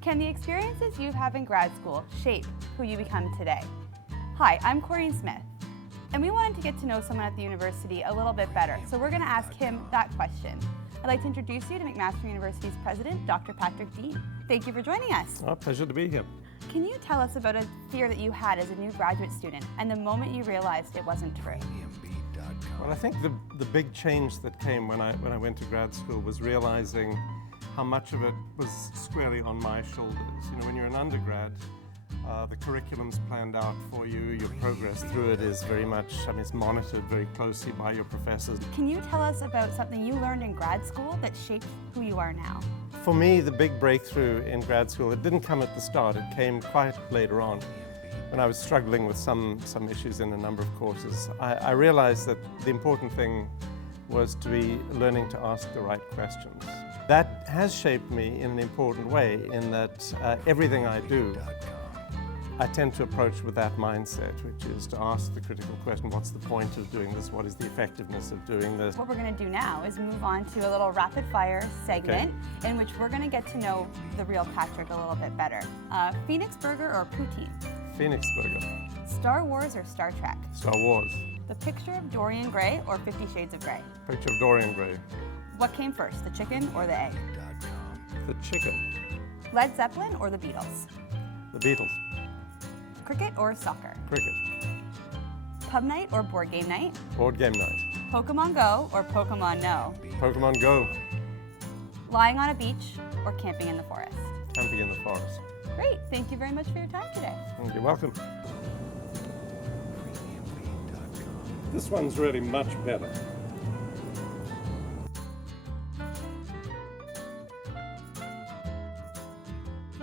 Can the experiences you have in grad school shape who you become today? Hi, I'm Corrine Smith, and we wanted to get to know someone at the university a little bit better, so we're going to ask him that question. I'd like to introduce you to McMaster University's president, Dr. Patrick Deane. Thank you for joining us. Oh, pleasure to be here. Can you tell us about a fear that you had as a new graduate student and the moment you realized it wasn't true? Well, I think the big change that came when I went to grad school was realizing how much of it was squarely on my shoulders. You know, when you're an undergrad, the curriculum's planned out for you, your progress through it is very much, it's monitored very closely by your professors. Can you tell us about something you learned in grad school that shaped who you are now? For me, the big breakthrough in grad school, it didn't come at the start, it came quite later on. When I was struggling with some issues in a number of courses, I realized that the important thing was to be learning to ask the right questions. That has shaped me in an important way in that everything I do, I tend to approach with that mindset, which is to ask the critical question, what's the point of doing this? What is the effectiveness of doing this? What we're going to do now is move on to a little rapid fire segment in which we're going to get to know the real Patrick a little bit better. Phoenix burger or poutine? Phoenix burger. Star Wars or Star Trek? Star Wars. The Picture of Dorian Gray or 50 Shades of Grey? Picture of Dorian Gray. What came first, the chicken or the egg? The chicken. Led Zeppelin or the Beatles? The Beatles. Cricket or soccer? Cricket. Pub night or board game night? Board game night. Pokemon Go or Pokemon No? Pokemon Go. Lying on a beach or camping in the forest? Camping in the forest. Great, thank you very much for your time today. You're welcome. This one's really much better.